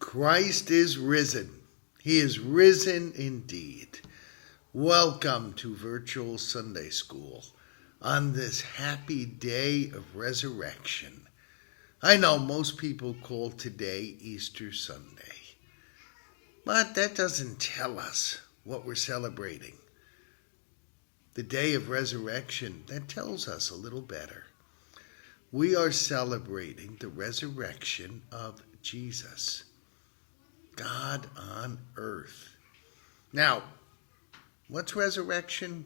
Christ is risen. He is risen indeed. Welcome to Virtual Sunday School on this happy day of resurrection. I know most people call today Easter Sunday, but that doesn't tell us what we're celebrating. The day of resurrection, that tells us a little better. We are celebrating the resurrection of Jesus, God on earth. Now, what's resurrection?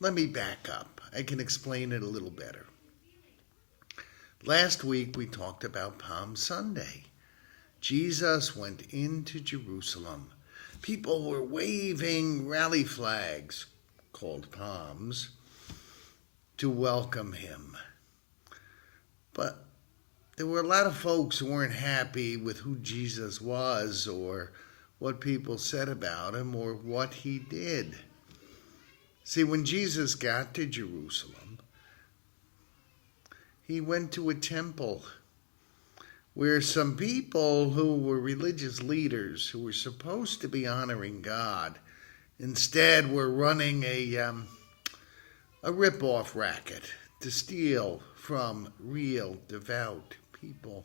Let me back up. I can explain it a little better. Last week we talked about Palm Sunday. Jesus went into Jerusalem. People were waving rally flags, called palms, to welcome him. But there were a lot of folks who weren't happy with who Jesus was or what people said about him or what he did. See, when Jesus got to Jerusalem, he went to a temple where some people who were religious leaders who were supposed to be honoring God instead were running a rip-off racket to steal from real devout people.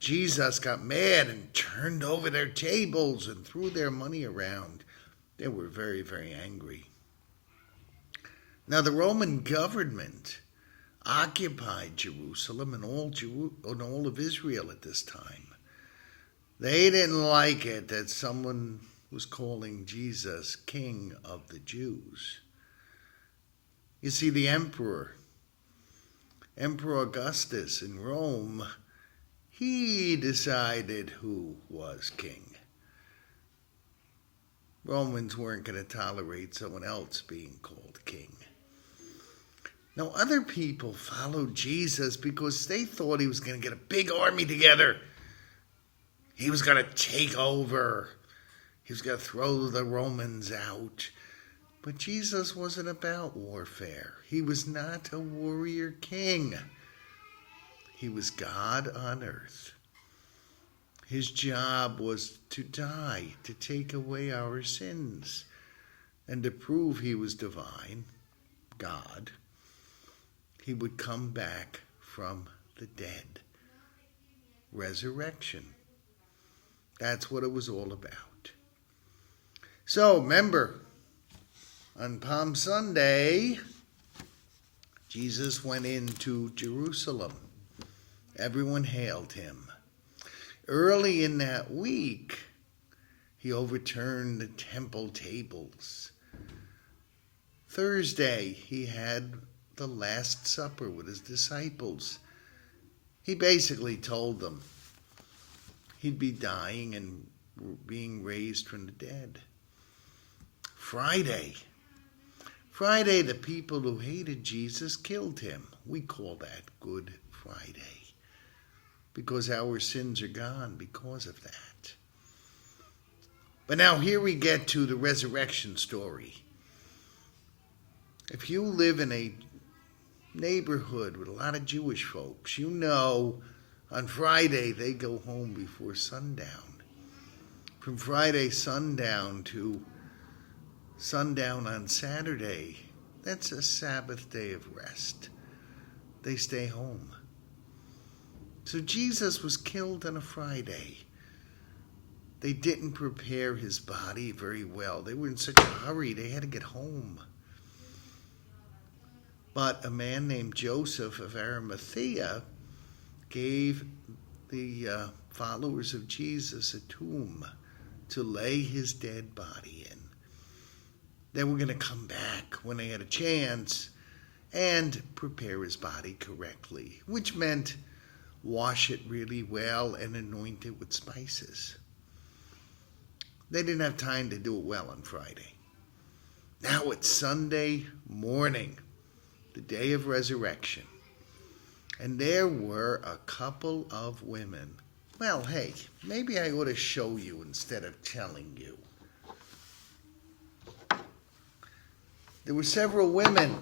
Jesus got mad and turned over their tables and threw their money around. They were very, very angry. Now, the Roman government occupied Jerusalem and all of Israel at this time. They didn't like it that someone was calling Jesus King of the Jews. You see, the Emperor Augustus in Rome, he decided who was king. Romans weren't going to tolerate someone else being called king. Now, other people followed Jesus because they thought he was going to get a big army together. He was going to take over. He was going to throw the Romans out. But Jesus wasn't about warfare. He was not a warrior king. He was God on earth. His job was to die, to take away our sins, and to prove he was divine, God. He would come back from the dead. Resurrection. That's what it was all about. So, remember, on Palm Sunday, Jesus went into Jerusalem. Everyone hailed him. Early in that week, he overturned the temple tables. Thursday, he had the Last Supper with his disciples. He basically told them he'd be dying and being raised from the dead. Friday, the people who hated Jesus killed him. We call that Good Friday, because our sins are gone because of that. But now here we get to the resurrection story. If you live in a neighborhood with a lot of Jewish folks, you know on Friday they go home before sundown. From Friday sundown to sundown on Saturday, that's a Sabbath day of rest. They stay home. So Jesus was killed on a Friday. They didn't prepare his body very well. They were in such a hurry, they had to get home. But a man named Joseph of Arimathea gave the followers of Jesus a tomb to lay his dead body in. They were going to come back when they had a chance and prepare his body correctly, which meant wash it really well, and anoint it with spices. They didn't have time to do it well on Friday. Now it's Sunday morning, the day of resurrection. And there were a couple of women. Well, hey, maybe I ought to show you instead of telling you. There were several women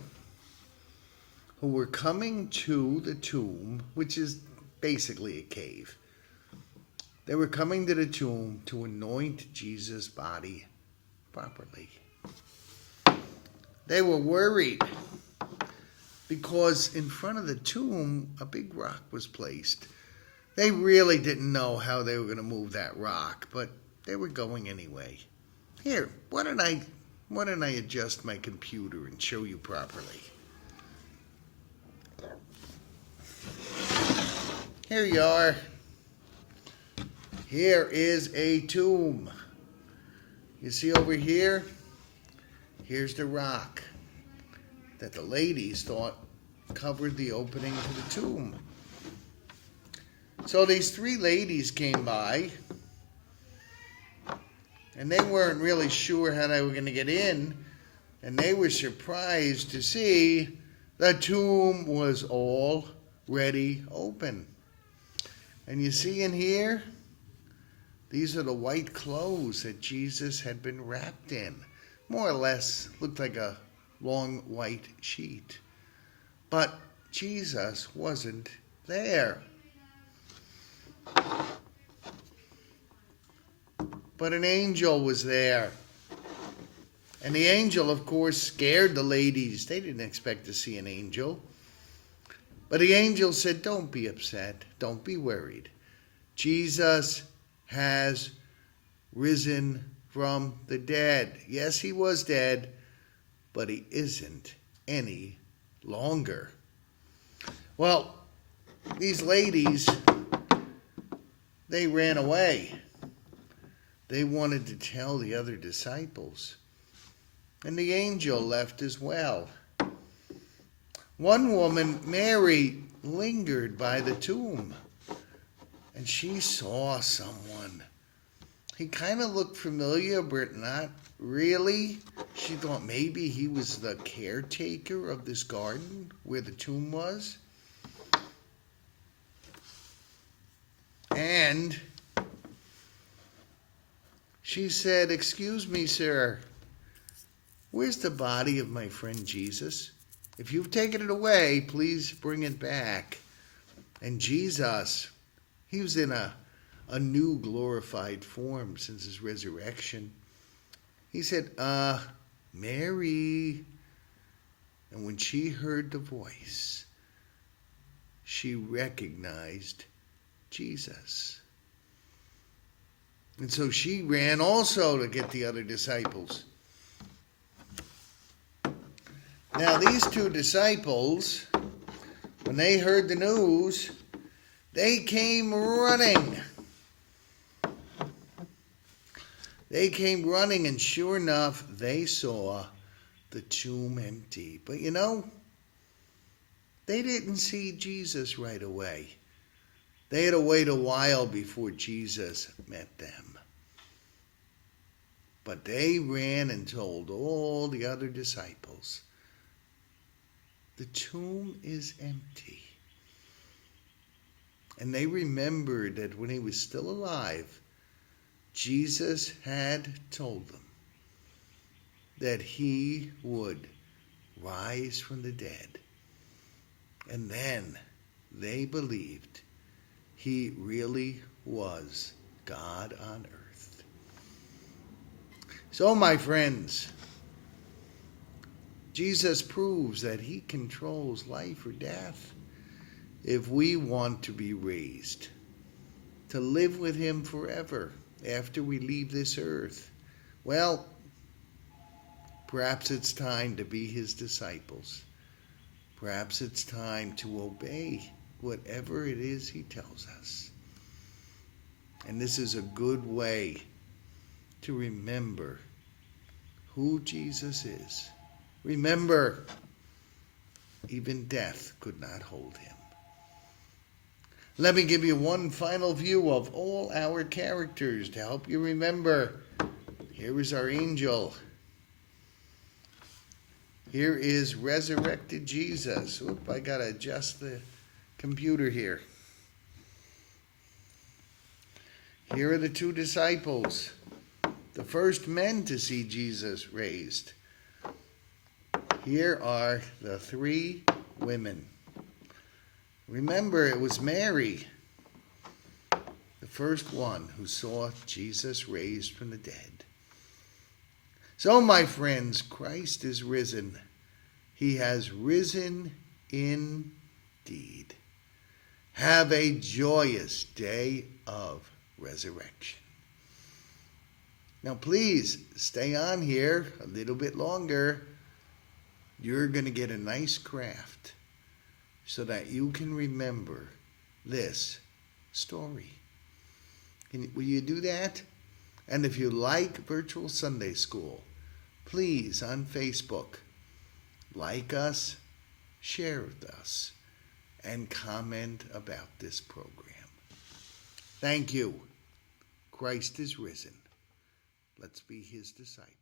who were coming to the tomb, which is basically a cave. They were coming to the tomb to anoint Jesus' body properly. They were worried because in front of the tomb, a big rock was placed. They really didn't know how they were going to move that rock, but they were going anyway. Here, why don't I adjust my computer and show you properly? Here you are. Here is a tomb. You see over here? Here's the rock that the ladies thought covered the opening to the tomb. So these three ladies came by, and they weren't really sure how they were going to get in, and they were surprised to see the tomb was already open. And you see in here, these are the white clothes that Jesus had been wrapped in. More or less looked like a long white sheet. But Jesus wasn't there. But an angel was there. And the angel, of course, scared the ladies. They didn't expect to see an angel. But the angel said, "Don't be upset. Don't be worried. Jesus has risen from the dead." Yes, he was dead, but he isn't any longer. Well, these ladies, they ran away. They wanted to tell the other disciples. And the angel left as well. One woman, Mary, lingered by the tomb. And she saw someone. He kind of looked familiar, but not really. She thought maybe he was the caretaker of this garden where the tomb was. And she said, "Excuse me, sir, where's the body of my friend Jesus? If you've taken it away, please bring it back." And Jesus, he was in a new glorified form since his resurrection. He said, "Mary." And when she heard the voice, she recognized Jesus. And so she ran also to get the other disciples. Now these two disciples, when they heard the news, they came running. They came running, and sure enough, they saw the tomb empty. But you know, they didn't see Jesus right away. They had to wait a while before Jesus met them. But they ran and told all the other disciples, "The tomb is empty." And they remembered that when he was still alive, Jesus had told them that he would rise from the dead. And then they believed he really was God on earth. So, my friends, Jesus proves that he controls life or death. If we want to be raised, to live with him forever after we leave this earth, well, perhaps it's time to be his disciples. Perhaps it's time to obey whatever it is he tells us. And this is a good way to remember who Jesus is. Remember, even death could not hold him. Let me give you one final view of all our characters to help you remember. Here is our angel. Here is resurrected Jesus. Oop, I got to adjust the computer here. Here are the two disciples, the first men to see Jesus raised. Here are the three women. Remember, it was Mary, the first one who saw Jesus raised from the dead. So, my friends, Christ is risen. He has risen indeed. Have a joyous day of resurrection. Now, please stay on here a little bit longer. You're going to get a nice craft so that you can remember this story. Will you do that? And if you like Virtual Sunday School, please, on Facebook, like us, share with us, and comment about this program. Thank you. Christ is risen. Let's be his disciples.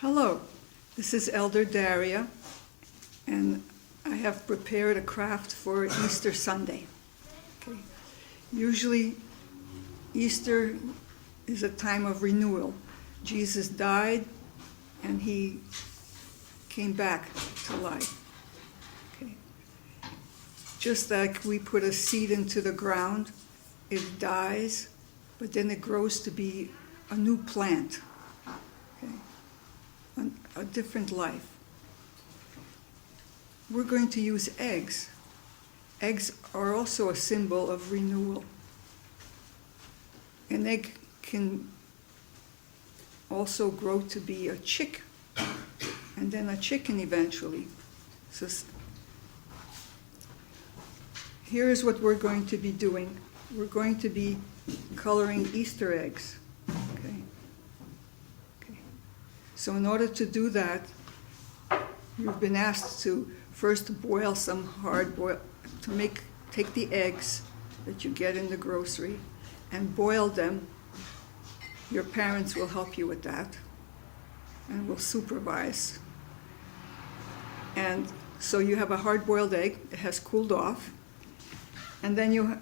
Hello, this is Elder Daria, and I have prepared a craft for Easter Sunday. Okay. Usually, Easter is a time of renewal. Jesus died, and he came back to life. Okay. Just like we put a seed into the ground, it dies, but then it grows to be a new plant. A different life. We're going to use eggs. Eggs are also a symbol of renewal. An egg can also grow to be a chick, and then a chicken eventually. So here is what we're going to be doing. We're going to be coloring Easter eggs. So in order to do that, you've been asked to first boil some hard boil, take the eggs that you get in the grocery and boil them. Your parents will help you with that and will supervise. And so you have a hard-boiled egg, it has cooled off, and then you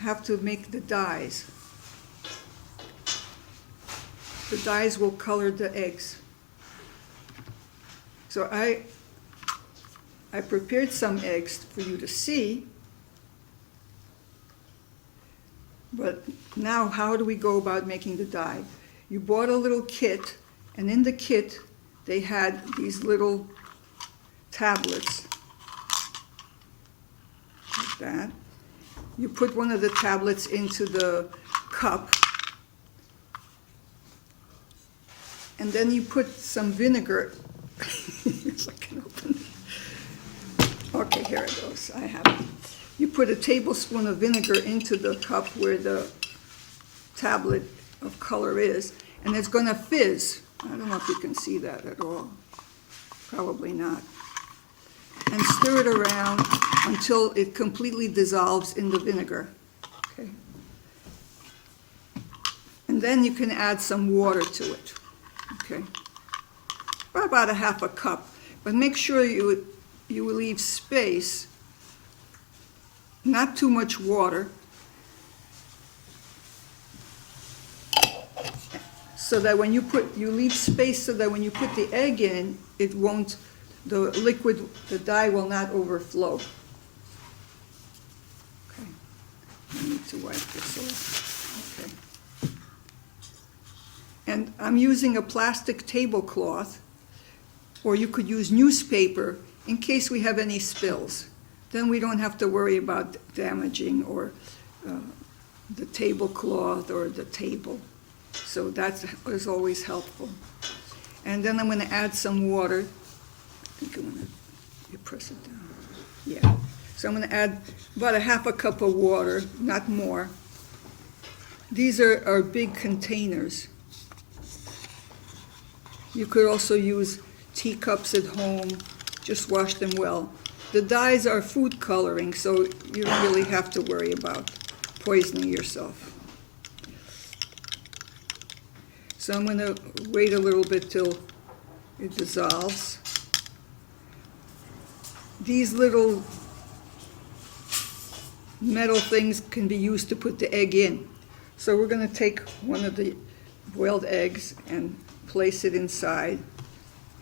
have to make the dyes. The dyes will color the eggs. So I prepared some eggs for you to see, but now how do we go about making the dye? You bought a little kit, and in the kit they had these little tablets, like that. You put one of the tablets into the cup, and then you put some vinegar. If I can open it. Okay, here it goes. I have it. You put a tablespoon of vinegar into the cup where the tablet of color is, and it's going to fizz. I don't know if you can see that at all. Probably not. And stir it around until it completely dissolves in the vinegar. Okay. And then you can add some water to it. Okay. About a half a cup, but make sure you leave space, not too much water, so that when you leave space so that when you put the egg in, the liquid, the dye will not overflow. Okay, I need to wipe this off. Okay. And I'm using a plastic tablecloth, or you could use newspaper in case we have any spills. Then we don't have to worry about damaging or the tablecloth or the table. So that is always helpful. And then I'm going to add some water. I think I'm going to press it down. Yeah. So I'm going to add about a half a cup of water, not more. These are big containers. You could also use teacups at home. Just wash them well. The dyes are food coloring, so you don't really have to worry about poisoning yourself. So I'm going to wait a little bit till it dissolves. These little metal things can be used to put the egg in. So we're going to take one of the boiled eggs and place it inside.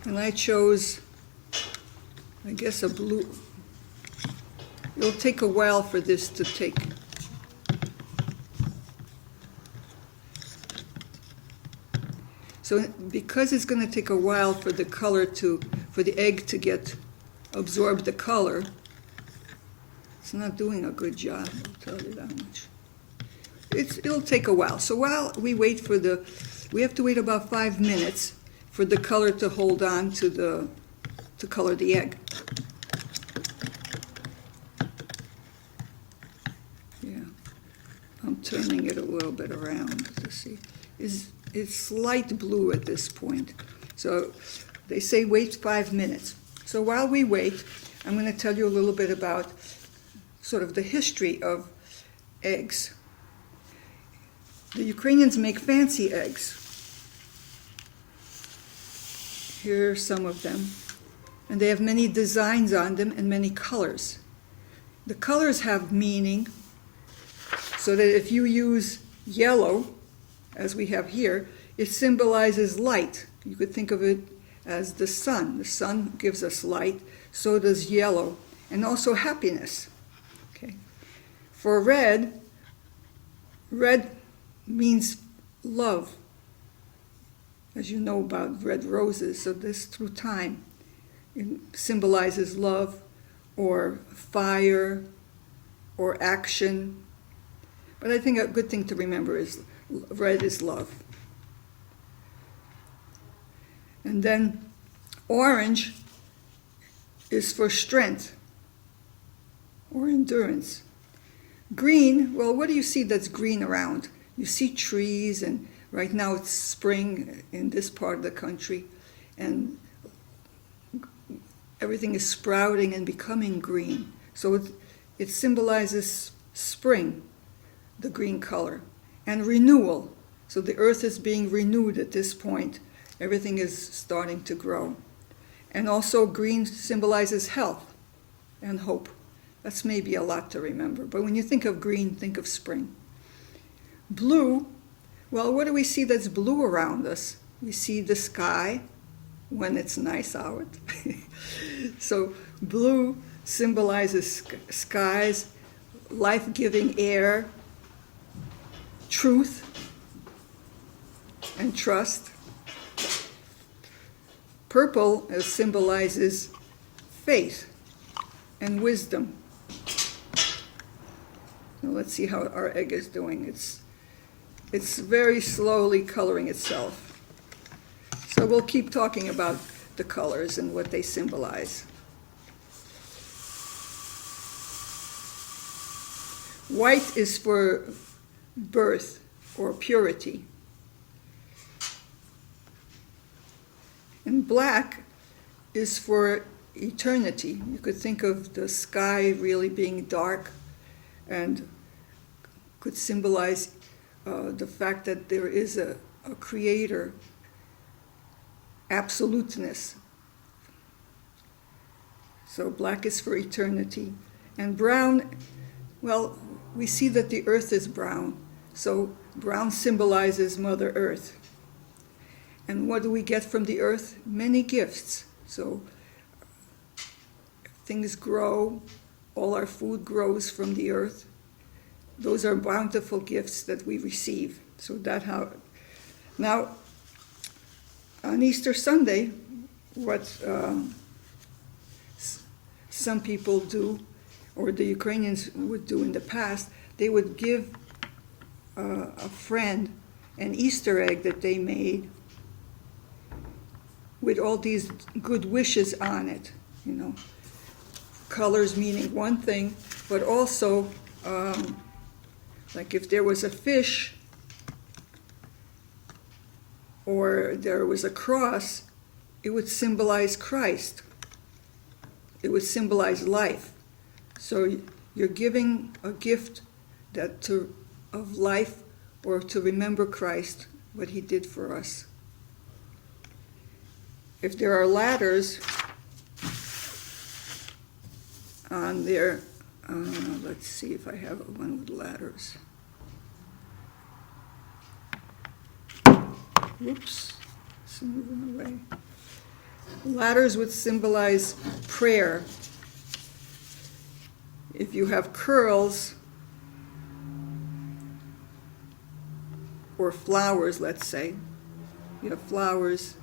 And I chose, I guess, a blue. It'll take a while for this to take. So because it's going to take a while for the color for the egg to absorb the color, it's not doing a good job, I'll tell you that much. It'll take a while. So while we wait we have to wait about 5 minutes for the color to hold on to color the egg. Yeah, I'm turning it a little bit around to see. It's light blue at this point. So they say wait 5 minutes. So while we wait, I'm going to tell you a little bit about sort of the history of eggs. The Ukrainians make fancy eggs. Here are some of them. And they have many designs on them and many colors. The colors have meaning, so that if you use yellow, as we have here, it symbolizes light. You could think of it as the sun. The sun gives us light, so does yellow, and also happiness. Okay. For red means love, as you know about red roses. So this, through time, it symbolizes love or fire or action. But I think a good thing to remember is red is love. And then orange is for strength or endurance. Green, well, what do you see that's green around? You see trees, and right now it's spring in this part of the country, and everything is sprouting and becoming green. So it symbolizes spring, the green color, and renewal. So the earth is being renewed at this point. Everything is starting to grow. And also green symbolizes health and hope. That's maybe a lot to remember. But when you think of green, think of spring. Blue, well, what do we see that's blue around us? We see the sky when it's nice out. So blue symbolizes skies, life-giving air, truth, and trust. Purple symbolizes faith and wisdom. Now let's see how our egg is doing. It's very slowly coloring itself. So we'll keep talking about the colors and what they symbolize. White is for birth or purity. And black is for eternity. You could think of the sky really being dark and could symbolize the fact that there is a creator, absoluteness. So black is for eternity. And brown, well, we see that the earth is brown. So brown symbolizes Mother Earth. And what do we get from the earth? Many gifts. So things grow, all our food grows from the earth. Those are bountiful gifts that we receive. So that how. Now, on Easter Sunday, what some people do, or the Ukrainians would do in the past, they would give a friend an Easter egg that they made with all these good wishes on it, you know. Colors meaning one thing, but also, like if there was a fish or there was a cross, it would symbolize Christ. It would symbolize life. So you're giving a gift of life, or to remember Christ, what he did for us. If there are ladders on there, let's see if I have one with ladders. Whoops, it's moving away. Ladders would symbolize prayer. If you have curls or flowers, let's say, you have flowers.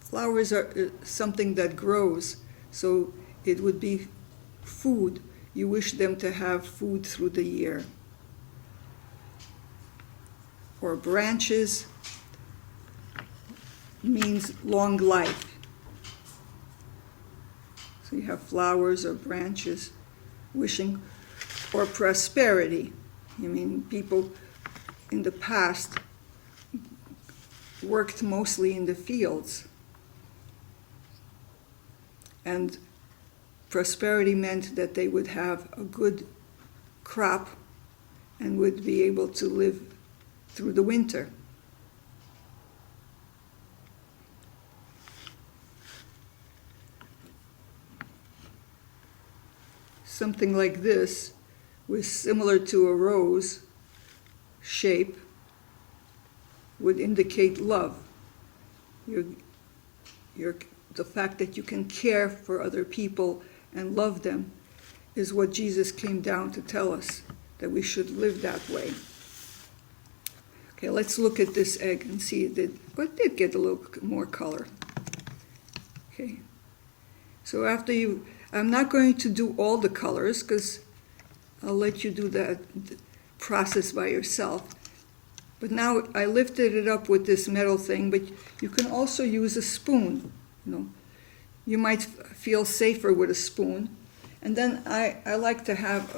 Flowers are something that grows, so it would be food. You wish them to have food through the year. Or branches means long life. So you have flowers or branches wishing, or prosperity. I mean, people in the past worked mostly in the fields. And prosperity meant that they would have a good crop and would be able to live through the winter. Something like this was similar to a rose shape, would indicate love. The fact that you can care for other people and love them is what Jesus came down to tell us, that we should live that way. Okay, let's look at this egg and see it did get a little more color. Okay, so I'm not going to do all the colors because I'll let you do that process by yourself. But now I lifted it up with this metal thing, but you can also use a spoon. You know, you might feel safer with a spoon. And then I like to have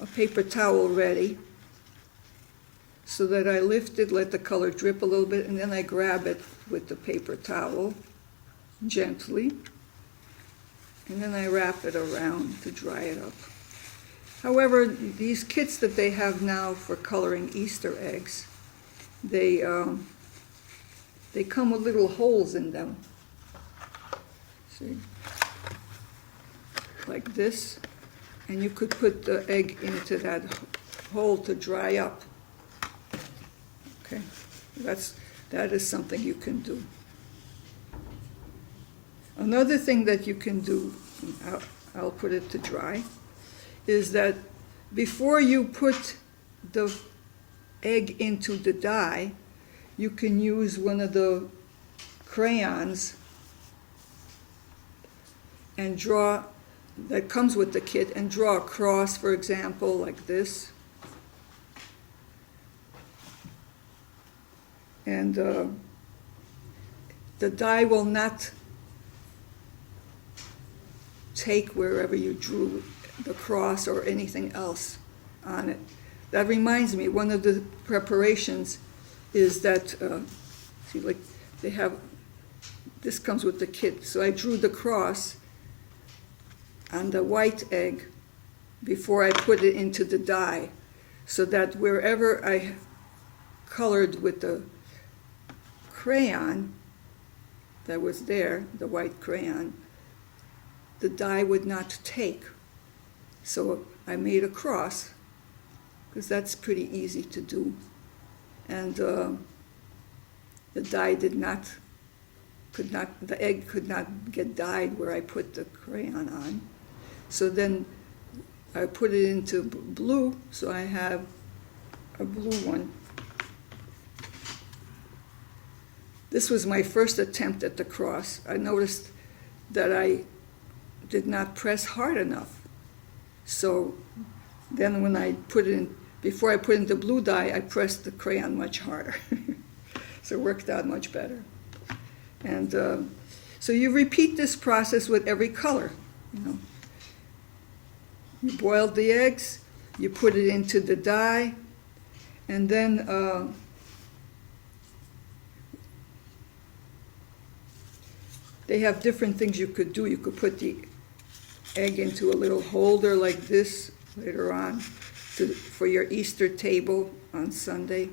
a paper towel ready so that I lift it, let the color drip a little bit, and then I grab it with the paper towel gently. And then I wrap it around to dry it up. However, these kits that they have now for coloring Easter eggs, they come with little holes in them. See? Like this. And you could put the egg into that hole to dry up. Okay, that is something you can do. Another thing that you can do, I'll put it to dry, is that before you put the egg into the dye, you can use one of the crayons and draw, that comes with the kit, and draw a cross, for example, like this. And the dye will not take wherever you drew the cross or anything else on it. That reminds me, one of the preparations is that, see, like they have, this comes with the kit. So I drew the cross on the white egg before I put it into the dye, so that wherever I colored with the crayon that was there, the white crayon, the dye would not take. So I made a cross, because that's pretty easy to do. And the dye the egg could not get dyed where I put the crayon on. So then I put it into blue, so I have a blue one. This was my first attempt at the cross. I noticed that I did not press hard enough. So then when I put it in, before I put in the blue dye, I pressed the crayon much harder. So it worked out much better. And so you repeat this process with every color. You boiled the eggs, you put it into the dye, and then they have different things you could do. You could put the egg into a little holder like this later on for your Easter table on Sunday.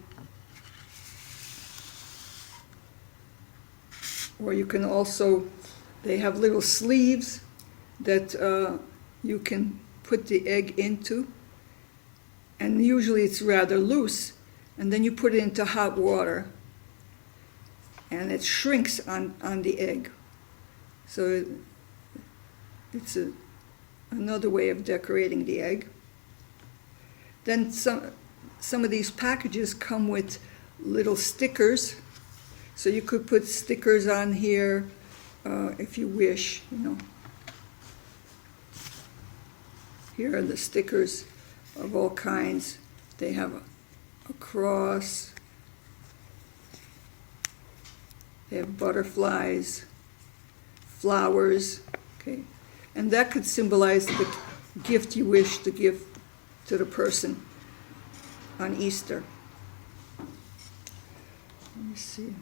Or you can also, they have little sleeves that you can put the egg into, and usually it's rather loose, and then you put it into hot water, and it shrinks on the egg. So it's another way of decorating the egg. Then some of these packages come with little stickers, so you could put stickers on here if you wish, Here are the stickers of all kinds. They have a cross, they have butterflies, flowers, okay? And that could symbolize the gift you wish to give to the person on Easter. Let me see.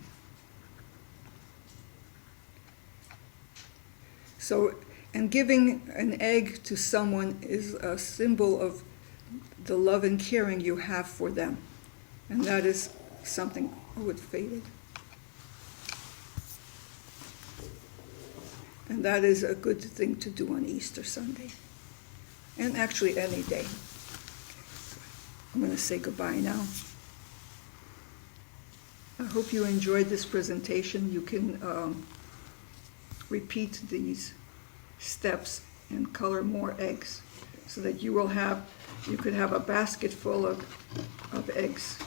So, and giving an egg to someone is a symbol of the love and caring you have for them. And that is something with faded. And that is a good thing to do on Easter Sunday. And actually any day. I'm going to say goodbye now. I hope you enjoyed this presentation. You can repeat these steps and color more eggs so that you could have a basket full of eggs.